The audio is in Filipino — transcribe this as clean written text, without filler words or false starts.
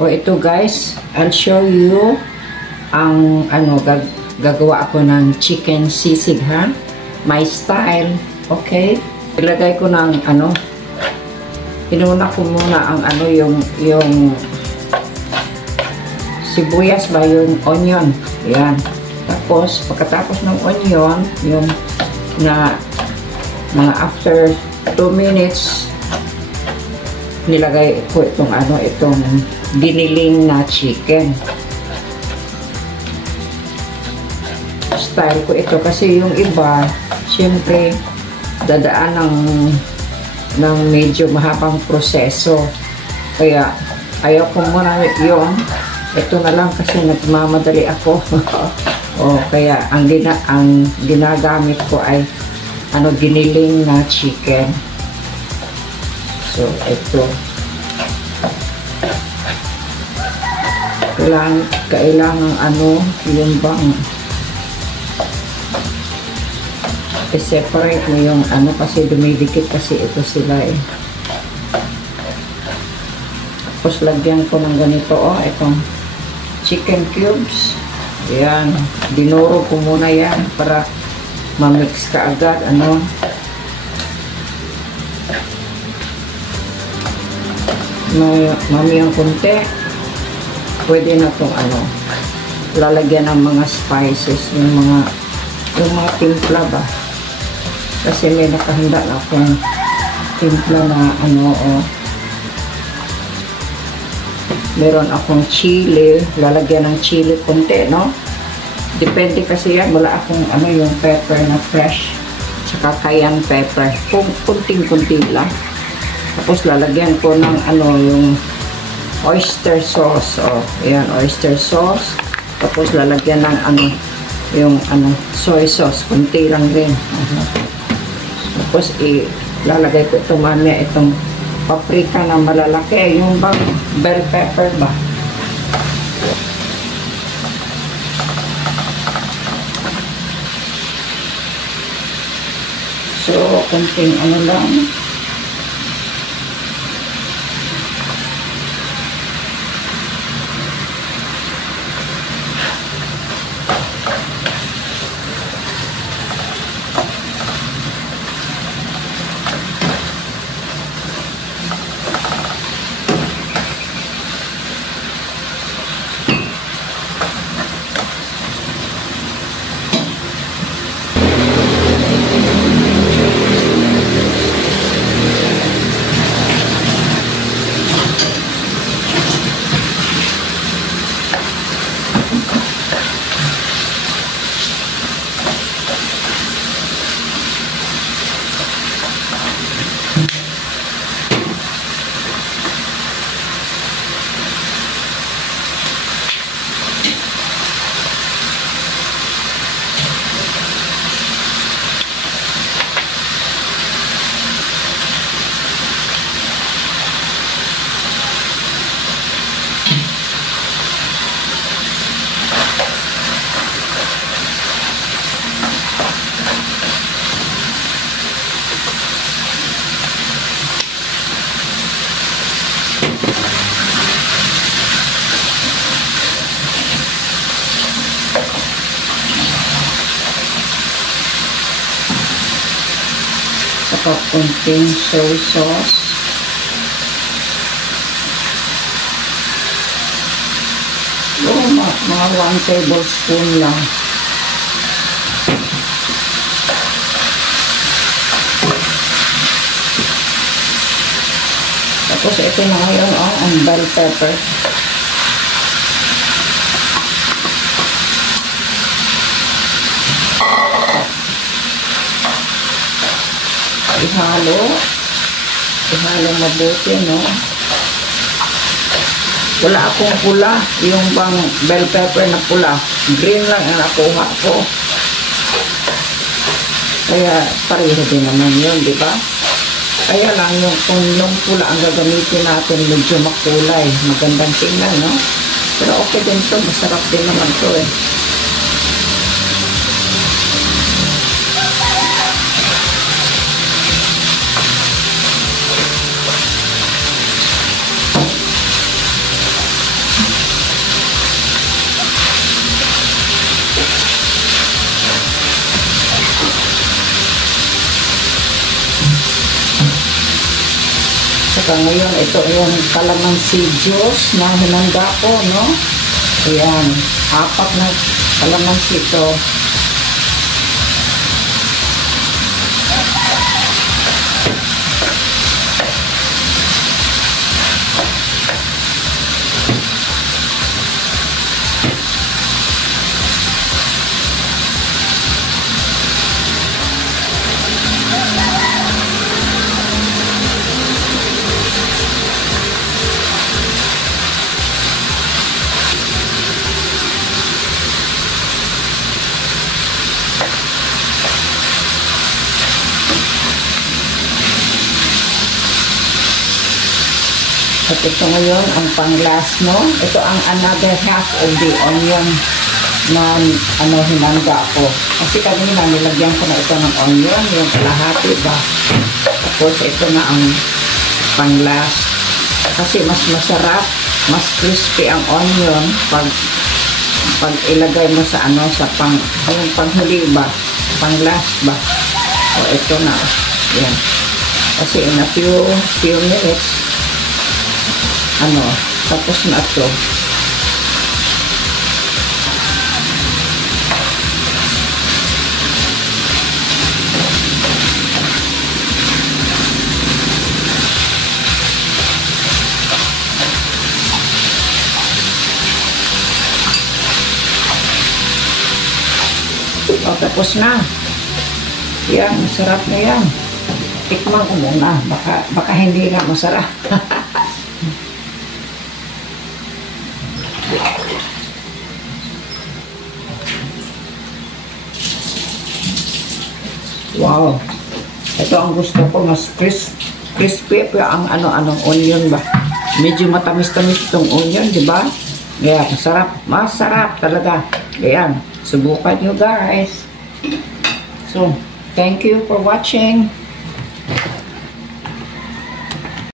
O ito guys, I'll show you ang gagawa ako ng chicken sisig ha. My style, okay? Ilagay ko ng inuna ko muna ang yung sibuyas ba, yung onion. Yan. Tapos pagkatapos ng onion, yung mga after 2 minutes nilagay ko itong giniling na chicken. Style ko ito kasi yung iba syempre dadaan ng medyo mahabang proseso, kaya ayaw ko muna yun. Ito na lang kasi nagmamadali ako. Kaya ang ginagamit ko ay giniling na chicken. So ito kailangan yung bang i-separate mo yung kasi dumidikit kasi ito sila eh. Tapos lagyan ko ng ganito itong chicken cubes. Ayan, dinuro ko muna yan para ma-mix ka agad mamiyang konti. Pwede na itong lalagyan ng mga spices, yung mga timpla ba, kasi may nakahanda na akong timpla na meron akong chili, lalagyan ng chili konti, no? Depende kasi yan, wala akong yung pepper na fresh, tsaka cayenne pepper, kung kunting-kunti lang. Tapos lalagyan ko ng yung oyster sauce. Ayan, oyster sauce. Tapos lalagyan ng yung soy sauce, kunti lang din. Tapos lalagay ko ito mamaya, itong paprika na malalaki, yung bang bell pepper ba. So kunting lang. Saka kunting soy sauce. Mga 1 tablespoon lang. Tapos ito na ngayon ang bell pepper. Ihalo mabuti, no? Wala akong pula, yung bang bell pepper na pula, green lang ang nakuha ko. Kaya pareho din naman yun, di ba? Kaya lang yung pula ang gagamitin natin, medyo makulay, magandang tingnan, no? Pero okay din to, masarap din naman to eh. Sa ngayon, ito yung calamansi juice na hinanda ko, no? Ayan, 4 na calamansi ito. At ito ngayon, ang pang-last, no? Ito ang another half of the onion na hinanda ko. Kasi kanina, nilagyan ko na ito ng onion, yung kalahati ba? Tapos ito na ang pang-last. Kasi mas masarap, mas crispy ang onion pag ilagay mo sa sa yung panghuli ba? Pang-last ba? O ito na. Yan. Kasi in a few minutes, tapos na ito. O, tapos na. Yan, masarap na yan. Tikman ko muna. Baka hindi nga masarap. Wow. Ito ang gusto ko, mas crispy ang anong onion ba. Medyo matamis-tamis itong onion, di ba? Yeah, masarap. Masarap talaga. Ayan. Subukan nyo guys. So, thank you for watching.